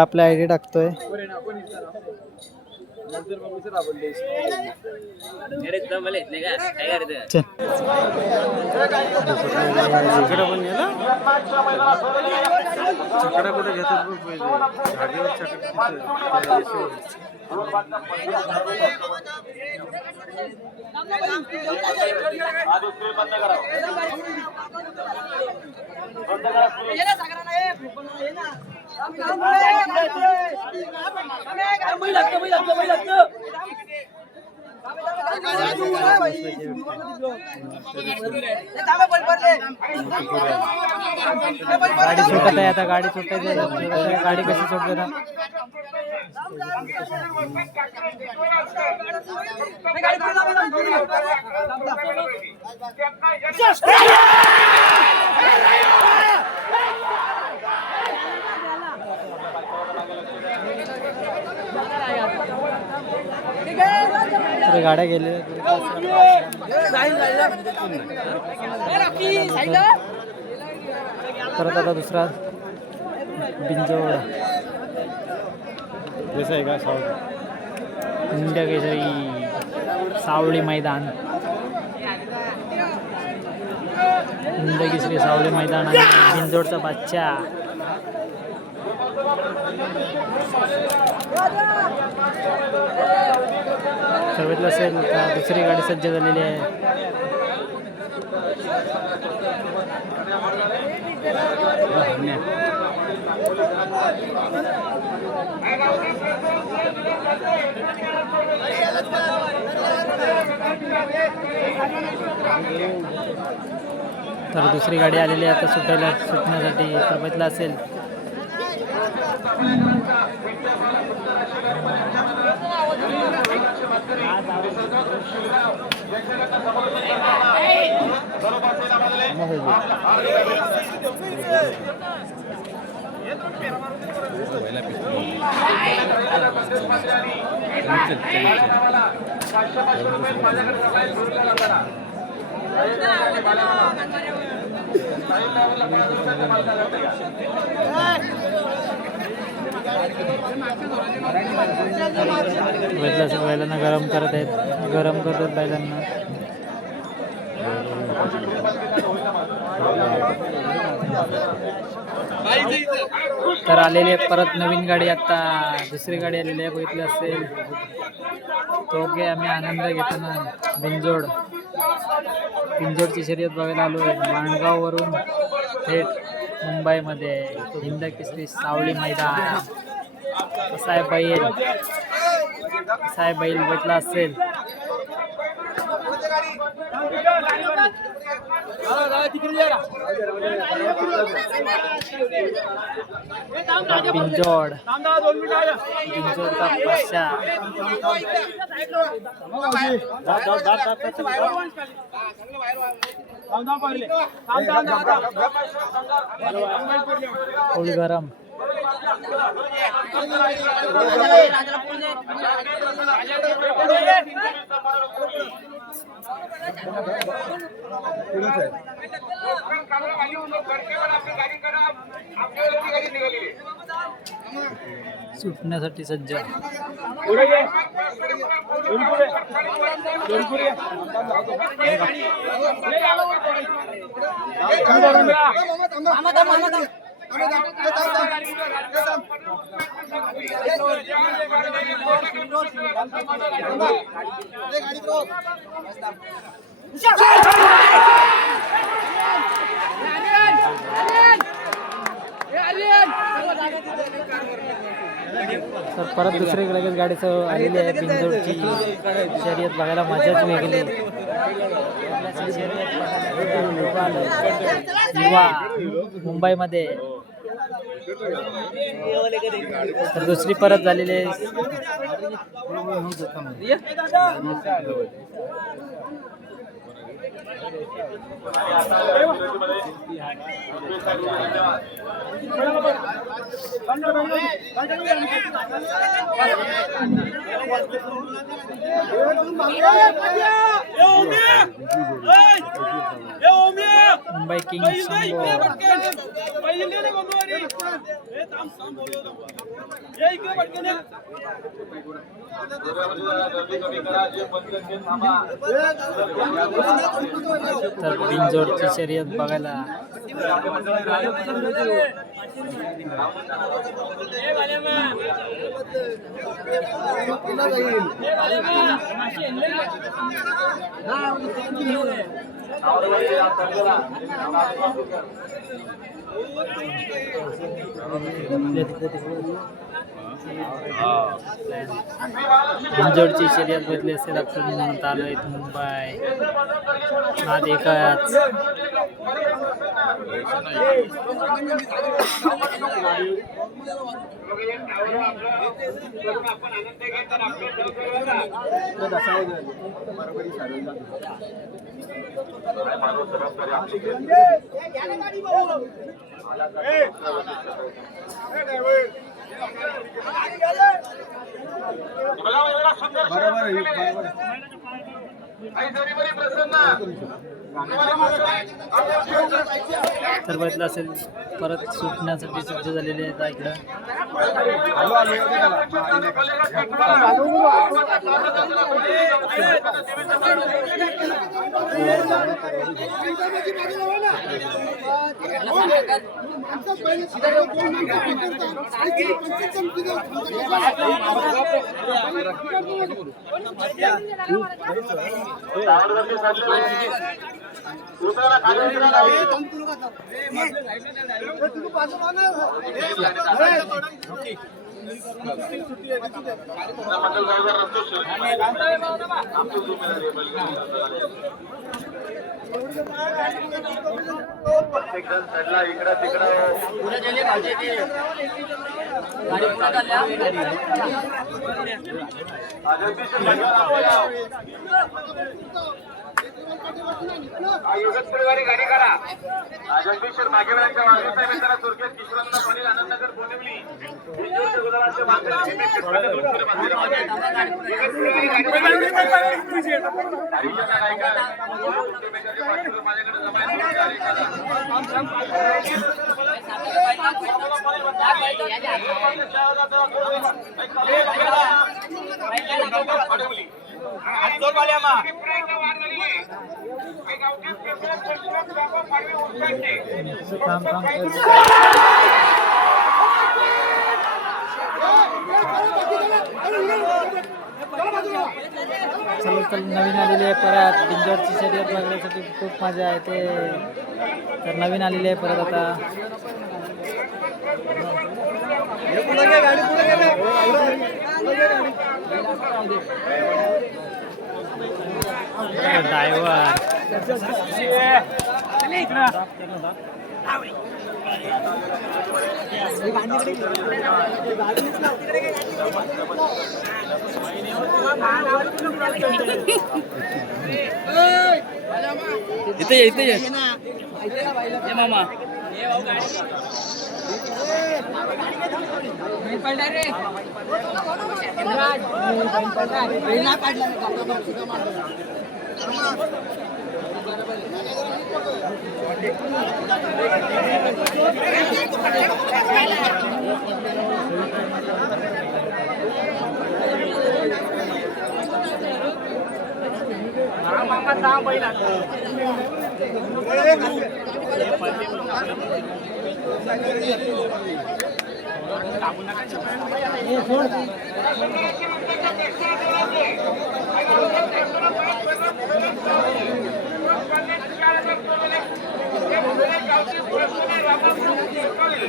आपला आयडी टाकतोय. गाडी सुटत आहे आता. गाडी सुटायची. गाडी कशी सुटते ना. गाड्या गेल्या परत. आता दुसरा बिंजोड इंडिया केसरी सावळी मैदान. इंडिया केसरी सावळी मैदान आणि बिंजोडचा बादशाह. सर्वात असेल दुसरी गाडी सज्ज झालेली आहे. तर दुसरी गाडी आलेली आहे आता सुटण्यासाठी. सर्वातला असेल बैलांना गरम करत आहेत. गरम करतात बैलांना. तर आलेली आहे परत नवीन गाडी. आता दुसरी गाडी आलेली आहे. बघितली असेल तो आम्ही आनंद घेताना बिंजोडची शर्यत बघायला आलो. माणगाववरून थेट मुंबईमध्ये हिंद केसरी सावळी मैदान. कसा आहे बैल बघितला असेल. बिंजोडचा बादशाह. फुल गरम. सुटण्यासाठी सज्ज. तर परत दुसरी लगेच गाडीचं आलेली आहे. बिंजोडची शर्यत बघायला मजाच वेगळी. मुंबईमध्ये तर दुसरी परत झालेली आहे. Yo, मुंबई किंग्स संघ तर बिनजोडची शर्यत बघायला बिनजोडची शर्यत बदली असेल आपण म्हणत आलोय मुंबई नाद एकच तर बघितलं असेल परत सुटण्यासाठी सज्ज झालेले आहेत इकडं गाडी करा जगदीश्वर भाग्यवालांच्या वाढदिवसानिमित्तानं तुर्केत किशोरांना पाटील आनंदनगर बोनिवली गुजरातचे चल नवीन आलेली आहे परत बिंजोडची शर्यत बघण्यासाठी खूप मजा येते तर नवीन आलेली आहे परत आता ड्रायव्हर इथे ये मामा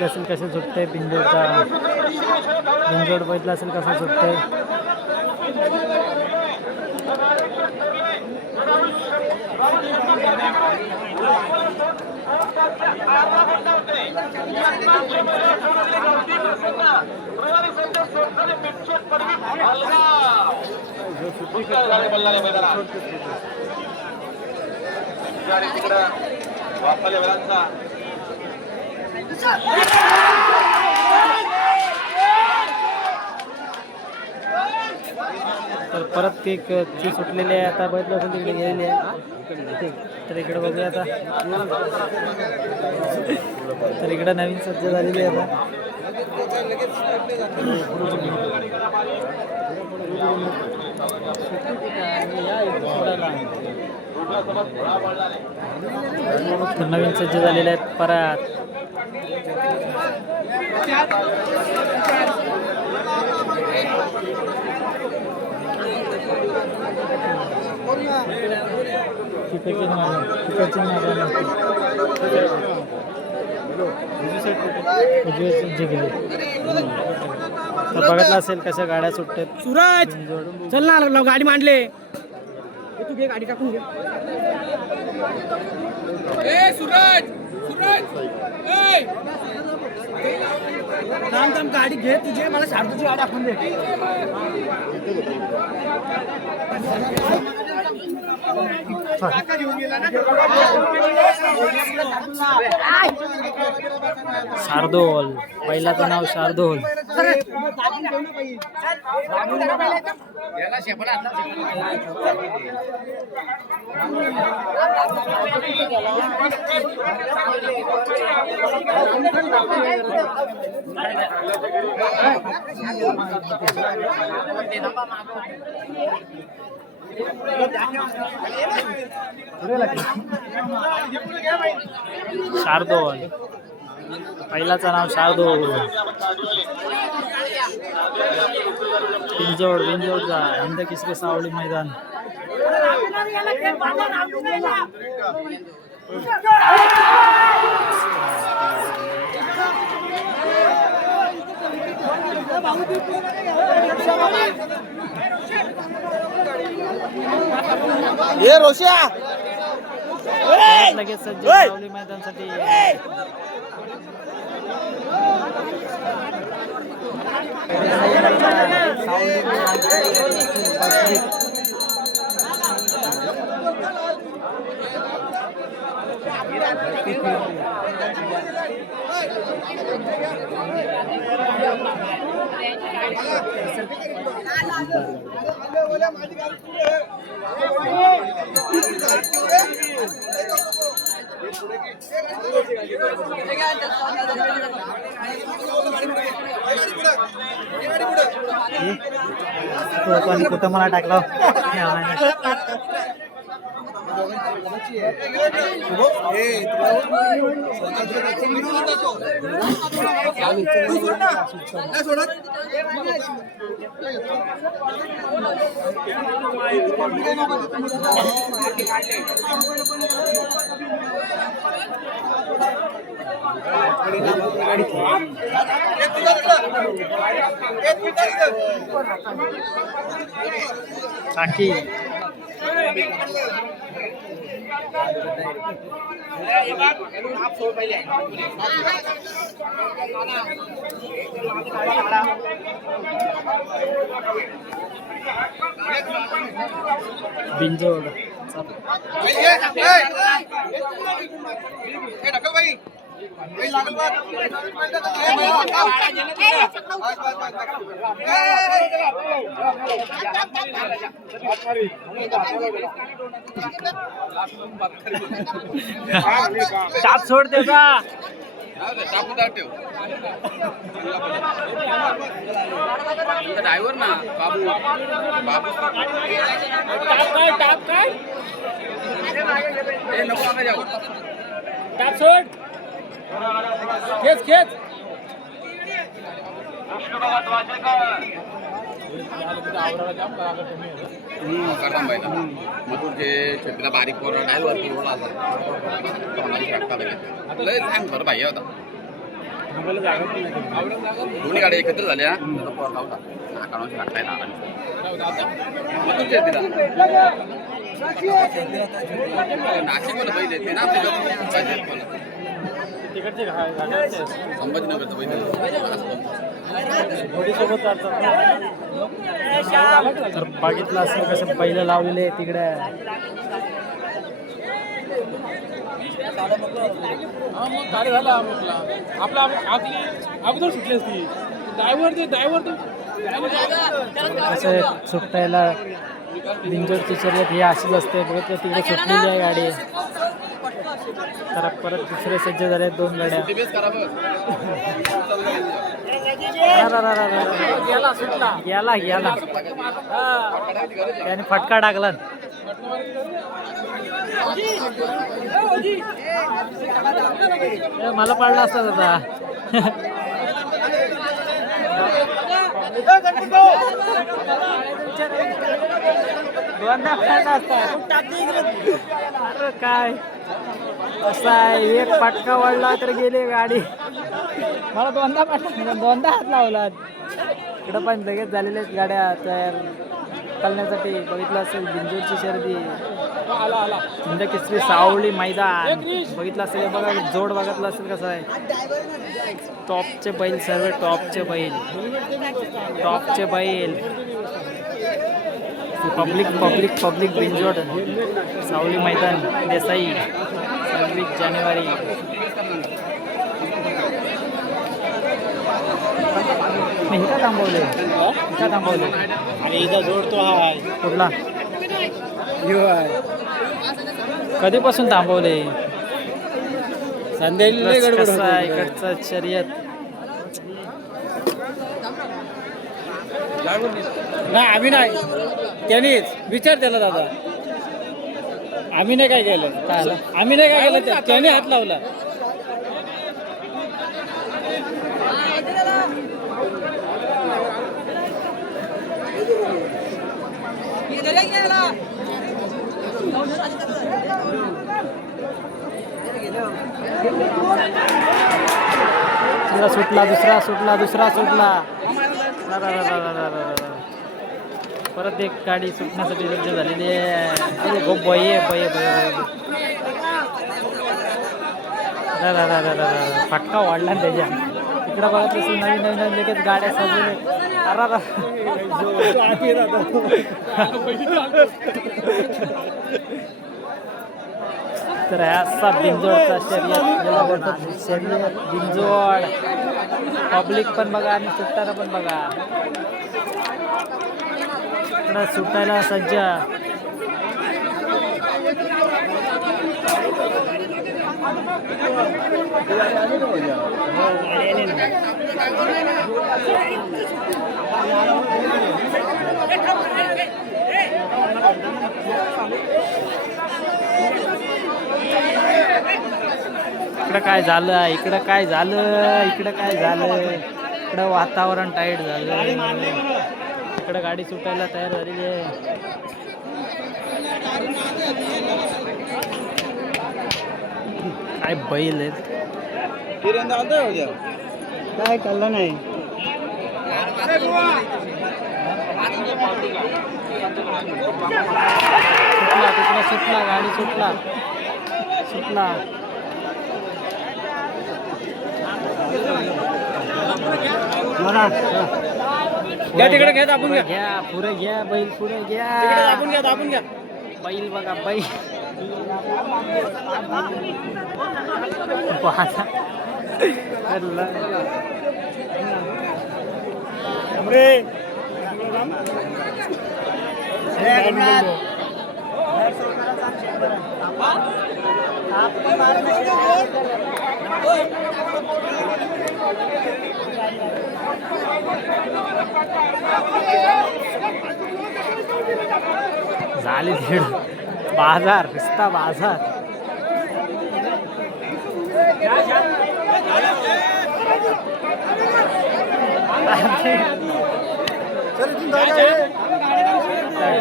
असेल कसे सुटते बिंजोडचा बिंजोड बघितला असेल कसा सुटते तर परत ती सुटलेली आहे आता बघितलं असेल तिकडे गेलेली आहे. तर इकडे बघूया आता. तर इकडे नवीन सज्ज झालेली आहे आता. तर नवीन सज्ज झालेले आहेत परत. तर बघितलं असेल कशा गाड्या सुटतात. सूरज चल ना गाडी मांडले तू घे गाडी टाकून घे. सूरज सूरज थांब थांब गाडी घे तुझे मला शार्दूची गाडी टाकून दे. शार्दूल पहिलाचं नाव शार्दूल. शार्दूल पहिलाचं नाव शार्दूल. बिंजोडचा हिंद केसरी सावळी मैदान. ये रोशिया लगेच सज्ज सावली मैदानासाठी. कुठं मला टाकलं. टाकी बिंजोड टाप सोड त्याचा. ड्रायव्हर ना बाबू बाबू टाप काय नको मागे जाऊ. टाप सोड खेच खेच. करता पाहिजे मथुरचे शेतीला बारीक पोरं ड्रायव्हर लय सांग बरं भाई होता. दोन्ही गाड्या एकत्र झाल्या पोर लावता नाकाळून टाकताय मथुरच्या शेतीला नाशिक मध्ये पहिले ते ना संभाजीनगरचं पहिले तर बघितलं असेल कसं पहिलं लावलेले आहे तिकडे. मग कार्य झाला आपला आपली अगोदर सुटली असती. ड्रायव्हर ते असं सुटायला बिंजोडची शर्यत ही अशीच असते. बघितलं तिकडे सुटलेली आहे गाडी. तर परत दुसरे सज्ज झाले आहेत 2 गाड्या. गेला सुटला गेला गेला त्याने फटका टाकला. मला पडला असता आता. अरे काय असं आहे, एक फटका वाढला तर गेली गाडी. मला दोनदा हात लावला. इकडं पण लगेच झालेल्या आहेत गाड्या तयार चालण्यासाठी. बघितलं असेल बिंजोरची शर्दी हिंद केसरी सावळी मैदान बघितलं असेल. बघा जोड बघितलं असेल कसं आहे. टॉपचे बैल, सर्व टॉपचे बैल, टॉपचे बैल. पब्लिक पब्लिक पब्लिक बिंजोड सावली मैदान देसाई 26 जानेवारी. इथं थांबवले इथं थांबवले आणि इथं जोडतो हा कुठला कधीपासून थांबवले. कसं आहे इकडचं शर्यत. नाही आम्ही नाही, त्यांनीच विचार त्याला दादा. आम्ही नाही काय केलं. काय झालं? आम्ही नाही काय केलं, त्याने हात लावला. सुटला दुसरा सुटला दुसरा सुटला. परत एक गाडी सुटण्यासाठी सज्ज झालेली आहे. गो बये बये बये फटका वाढला ना त्याच्या. इकडं बघत असेल नवीन नवीन नवीन लगेच गाड्या सजवले. तर असा बिंजोडचा शर्यत बिंजोड. पब्लिक पण बघा आणि सुटताना पण बघा. इकडं सुटायला सज्ज. इकडं काय झालं, इकडं काय झालं, इकडं काय झालं. इकडं वातावरण टाईट झालं. इकडं गाडी सुटायला तयार झालेली आहे. काय बैल आहेत. काय कळलं नाही. सुटला तिकडं सुटला गाडी सुटला सुटला. घ्या तिकडे, घ्या दाबून घ्या. घ्या पुढे घ्या बैल पुढे घ्या. दाबून घ्या, दाबून घ्या. बैल बघा बैल. झाली दीड बाजार रिस्ता बाजार.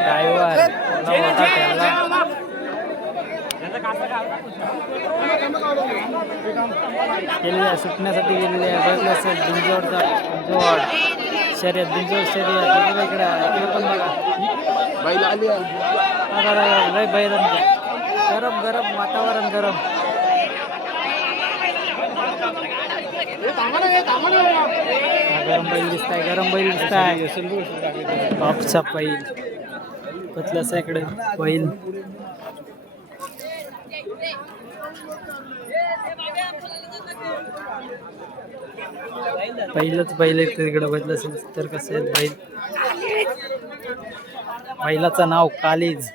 ड्रायव्हर केलेली आहे सुटण्यासाठी गेलेली आहे. बघितलं असेल बिंजोडचा बिंजोड शर्यत बिंजोड शर्यत. इकडे पण बघा बैल आली. लय बैरण गरम गरम वातावरण गरम. गरम बैल दिसताय गरम बैल दिसताय. टॉपचा बैल बघितलं असं इकडे बैल. पहिलंच बैल एक तिकडे बघितलं असेल तर कसं आहे बैल. बैलाचं नाव कालीज.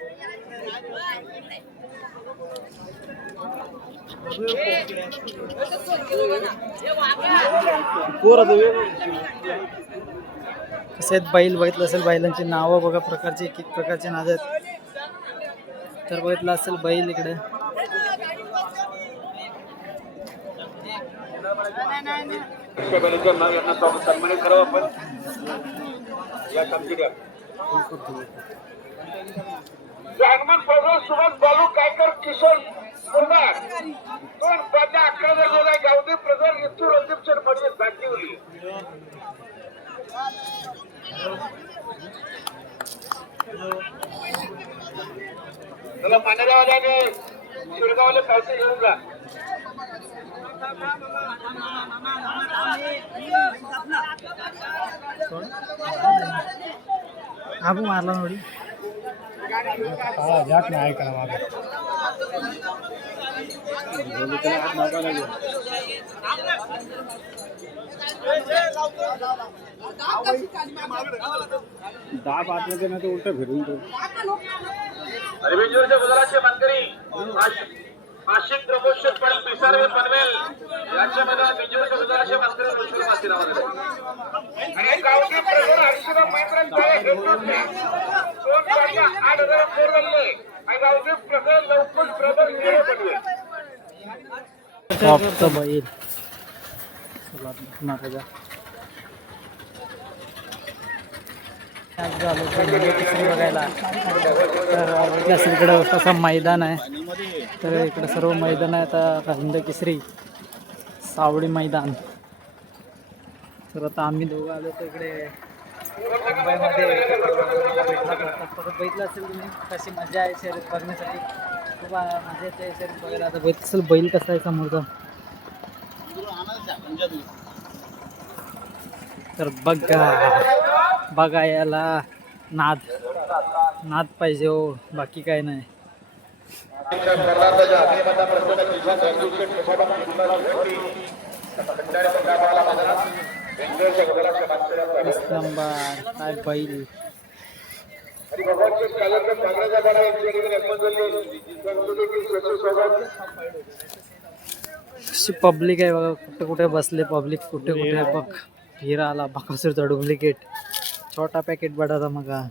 कसे आहेत बैल बघितलं असेल. बैलांची नावं बघा प्रकारचे एक एक प्रकारचे नाव आहेत. तर बघितलं असेल बैल इकडे. सन्मानित करावं आपण या कामगिरीवर. जागमन प्रभू सुभाष बालू कायकर किशोर कुमार दोन पाच 11 जोडा गावदे प्रधान इथून रंजीपचर मध्ये दाखवली. चला मानेगावला शिरगावला पैसे घेऊन जा. आबू मारला नोडी. जात नाही करा मागे. दहा पाच मध्ये ना तो उलट फिरून तो रविंद्रच्या गुजरातचे मंत्री आशिक प्रमोशन पण पिसारे पनवेल यांच्या मैदानात बिंजोरच्या गुजरातचे मंत्री मुश्किल माती नावाकडे आणि गावठी प्रधान हर्षदा मैत्रण काय घेतले 8,000 बोरवले आणि गावठी प्रधान लवकर प्रधान हिरे पनवेल. टॉपचं बैल. बघायला तर इकडं कसं मैदान आहे. तर इकडे सर्व मैदान आहे. आता हिंद केसरी सावडी मैदान. तर आता आम्ही दोघं आलो तर इकडे मुंबईमध्ये बघितलं असेल तुम्ही कशी मजा आहे शर्यत बघण्यासाठी. खूप मजा येते शर्यत बघायला. आता बघितलं असेल बैल कसा आहे समोरचा. तर बघा याला नाद पाहिजे हो, बाकी काय नाही. काय बैल. कशी पब्लिक आहे बघा. कुठे कुठे बसले पब्लिक. कुठे कुठे बघ. हिरा आला बकासूरचा डुप्लिकेट. छोटा पॅकेट बडाचा मगा.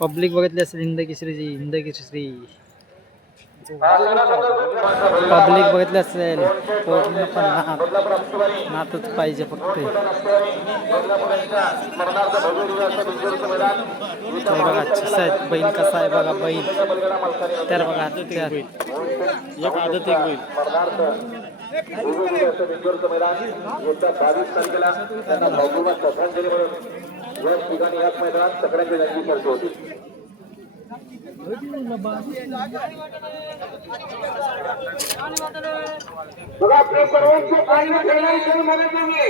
पब्लिक बघितली असेल हिंद केसरीची. हिंद केसरी पब्लिक बघितली असेल. पूर्ण पण नातच पाहिजे फक्त. बघा कसा आहे बैल. कसा आहे बघा बैल. तर बघा एक आदत एक बैल. बघा आपल्या सर्वांचं पाहिलं खेळणारी म्हणायचं मी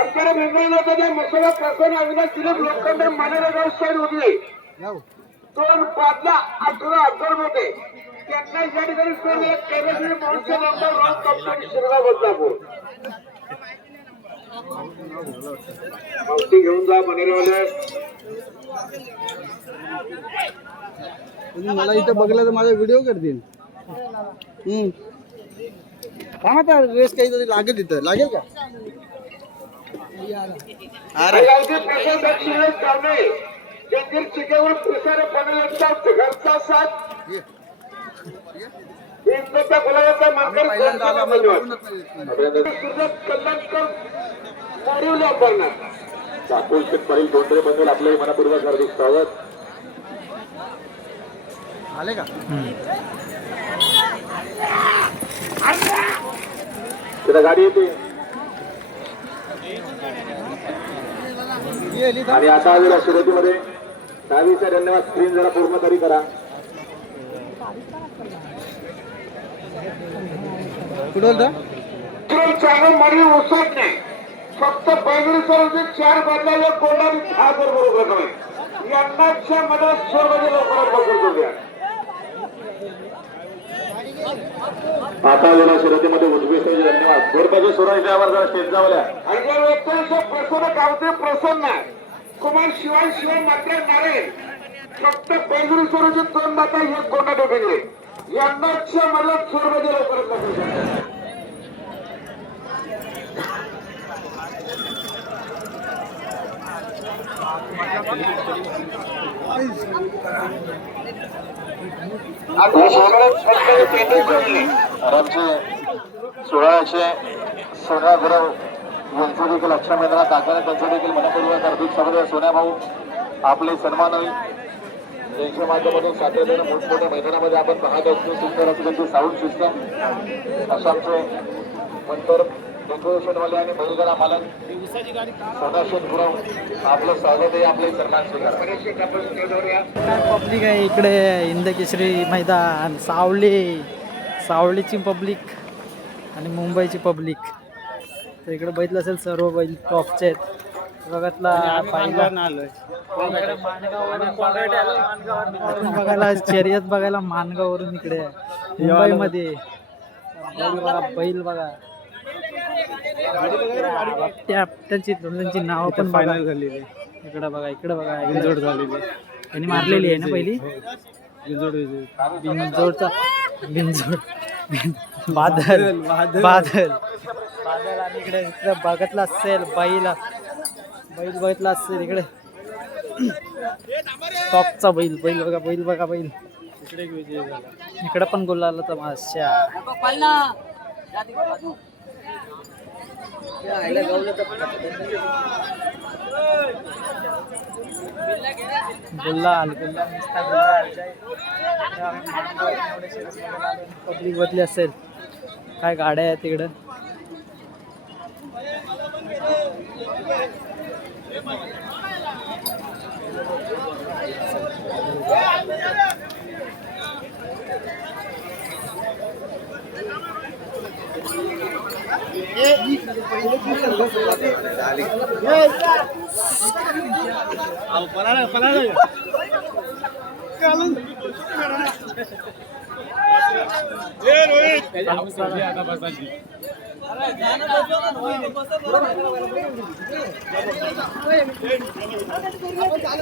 आमच्याकडे मुंबईमध्ये मसोबा प्रकरण अविनाश तिथे लोखंड मानेगाव साईड होती. 2-5-18 मध्ये त्यांना या ठिकाणी केंद्रीय महोत्सव नंबर राऊत कप्तान शिरगाव बदलापूर मावशी घेऊन जा मानेगावला. मला इथं बघलं तर माझा व्हिडिओ करतील. काय आता रेस काहीतरी लागेल तिथं. लागेल का. जंजीर चिकेवर पिसारे पनवेलचा घरचा साथ इंद्रच्या गुलाबाचा मानकर कल्याणकर मोडीवल्या करणार. चाकूर शेतकरी गोंधळे बंधूल आपले मनापूर्वक हार्दिक स्वागत. आले का. तिला गाडी येते आणि आता आलेल्या सुरुवातीमध्ये 10वीचा धन्यवाद. स्क्रीन जरा पूर्णकारी करा. चांगलं मरी उसत नाही. फक्त पैगडी सर 4 बदलाला कोणाला 10,000 बरोबर यांनाच्या मनात 100 मध्ये लवकरात लवकर करूया. आता जरा शर्यतीमध्ये उजवी स्टेज धन्यवाद गोरबाजी सुरू इथेवर जरा स्टेज जावल्या आणि ज्या व्यक्तींचं प्रसन्न गावते प्रसन्न कुमार शिवाय शिवाय मात्र नारे फक्त बेंगळूर स्वरूपी 2 माता एक कोणा डोबेले यंदाच्या मला चोरमध्ये लवकरच लागू आमचे 1600 सोन्या गुरव यांचं देखील अक्षय मैदानात दाखवण्यात त्यांचं देखील मनपूर्वक हार्दिक स्वागत. सोन्या भाऊ आपले सन्मान होईल यांच्या माध्यमातून सातत्याने मोठमोठ्या मैदानामध्ये आपण पाहत असतो. सुंदर अशी त्यांची साऊंड सिस्टम अशा आमचे मंतर डेकोरेशनवाले आणि बैलगाडा मालक सदाशिव गुरव आपलं स्वागत आहे. आपले सन्मान स्वीकार. काय पब्लिक आहे इकडे हिंदकेसरी मैदान सावलीची पब्लिक आणि मुंबईची पब्लिक. तर इकडे बघितलं असेल सर्व बैल टॉपचे आहेत. बघतला बघायला शर्यत बघायला मानगाववरून इकडे मुंबईमध्ये बैल बघा त्यांची नावं पण फायनल झालेली. इकडे बघा बिनजोड झालेली त्यांनी मारलेली आहे ना पहिली बिनजोड बादल आणि इकडे बघितला असेल बैल बघितला असेल इकडे टॉपचा बैल बघा इकडे पण गुलाला तमाशा. पब्लिक बदली असेल काय गाड्या आहेत तिकडं.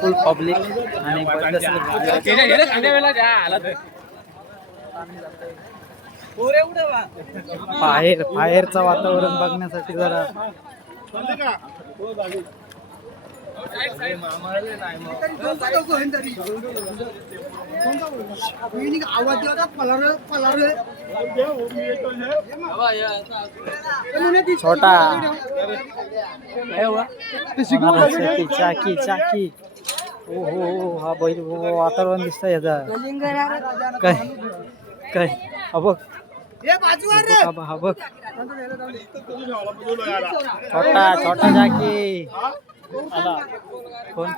फुल पब्लिक आणि बाहेरचं वातावरण बघण्यासाठी जरा छोटा चाकी हो हा बैल वातावरण दिसतंय याचा काय हा बघ छोटा जाकी कोण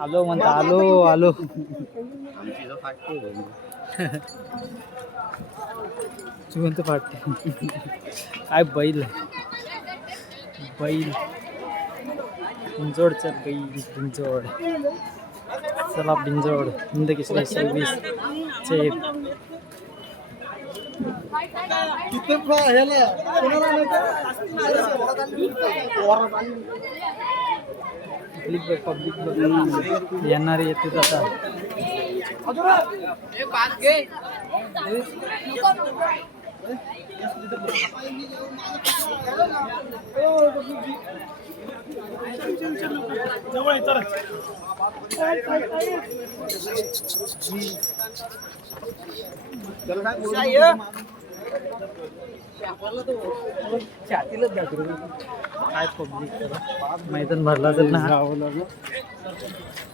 आलो म्हणता आलो जिवंत फाटते काय बैल बिंजोडचा बिंजोड. चला बिंजोड हिंदकेसरी 26 चे पब्लिक येणारे येते आता. काय पब्लिक मैदान भरला तर ना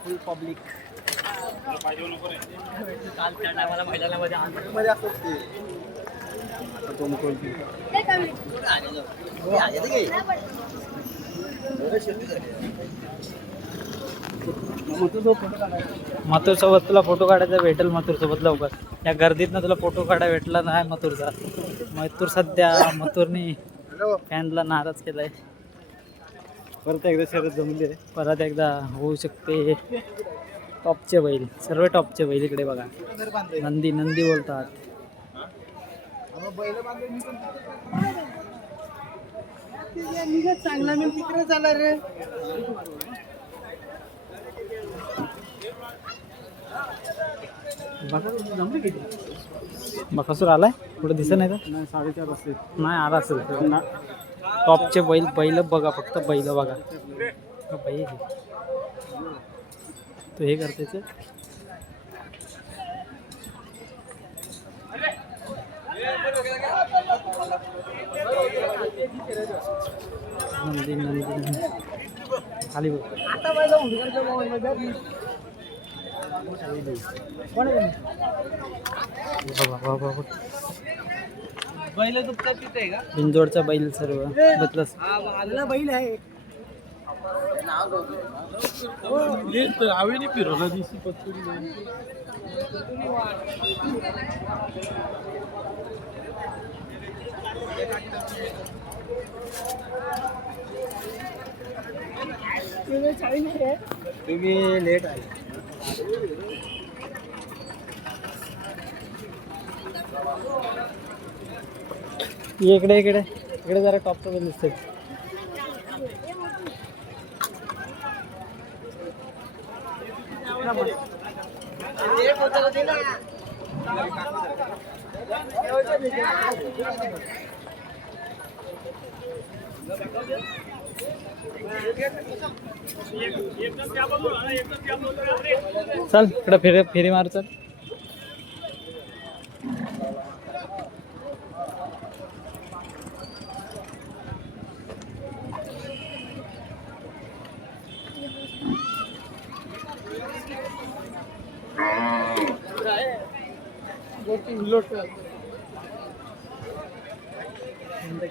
फुल पब्लिक. मथुर सोबत तुला फोटो काढायचा भेटेल. मथुर सोबत लवकर या गर्दीतनं तुला फोटो काढायला भेटला नाही मथुरचा. मथुर सध्या मथुरनी फॅनला नाराज केलाय. परत एकदा शर्यत जमली आहे. परत एकदा होऊ शकते. टॉपचे बैल, सर्व टॉपचे बैल इकडे बघा. नंदी नंदी बोलतात. चांगला मी तिकडे झाला रे. बकासूर आलाय कुठं दिसत नाही तर 4:30 वाजता. नाही आला असेल. टॉपचे बैल बैल बघा, फक्त बैल बघा. बैल तो हे करते ते. नंदी नंदी खाली बघ. बैल दुपटा तिथे आहे का? बिंजोडचा बैल सर्व बदलस. बैल आहे. आवेने फिरवलं दिसी पत्तुरी. तुम्ही लेट आहे. इकडे इकडे इकडे जरा टॉपचं बैल दिसतंय. चल इकडे फेरी मारू चल.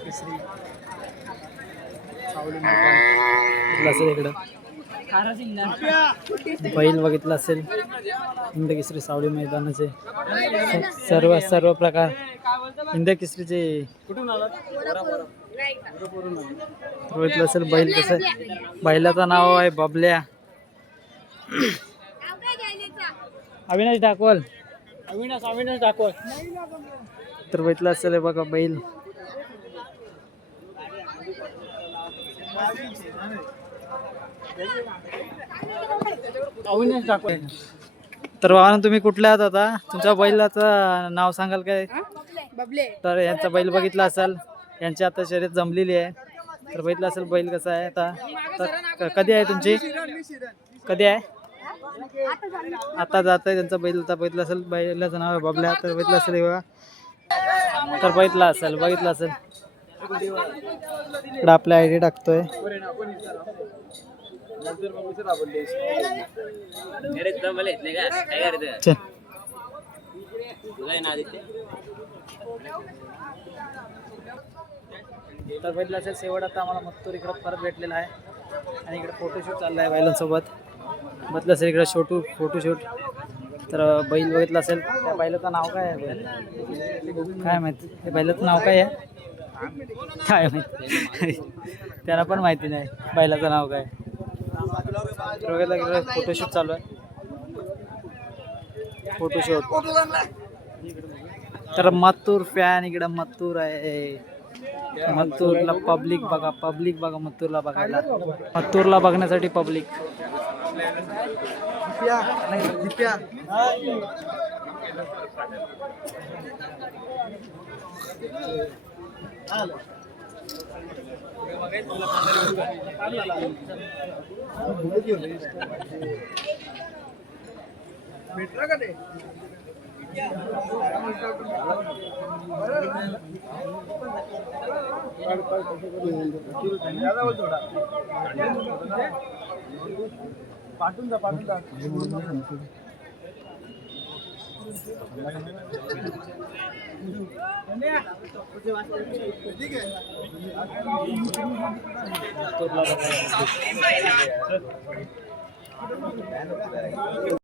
केसरी सावली मैदान असेल इकडं. बैल बघितला असेल हिंद केसरी सावली मैदानाचे सर्व सर्व प्रकार. हिंद केसरीचे बघितलं असेल बैल. कसं बैलाचं नाव आहे बबल्या. अविनाश डाकवल. अविनाश दाखव. तर बघितलं असेल हे बघा बैल. अविनाश दाखव. तर बाबा तुम्ही कुठल्या आहात आता? तुमच्या बैलाचं नाव सांगाल काय? बबले. तर यांचा बैल बघितला असाल. यांची आता शर्यत जमलेली आहे. तर बघितलं असेल बैल कसा आहे आता. तर कधी आहे तुमची? कधी आहे? आता जात आहे त्यांचा बैल. आता बघितलं असेल बैलाचं नाव आहे बबल्या. तर बघितलं असेल बघा. तर बघितलं असेल इकडं आपल्या आयडी टाकतोय. चल. तर बघितलं असेल शेवट आता आम्हाला मत्तूर इकडं परत भेटलेला आहे. आणि इकडे फोटोशूट चाललं आहे बैलांसोबत. बघितलं असेल इकडे फोटोशूट. तर बैल बघितलं असेल. त्या बैलाचं नाव काय आहे? काय माहिती त्या बैलाचं नाव काय आहे? काय माहिती त्यांना पण माहिती नाही बैलाचं नाव काय. फोटोशूट चालू आहे. फोटोशूट. तर मत्तूर फॅन इकडं मत्तूर आहे. मत्तूरला पब्लिक बघा मत्तूरला बघायला. मत्तूरला बघण्यासाठी पब्लिक. पाठवून जा.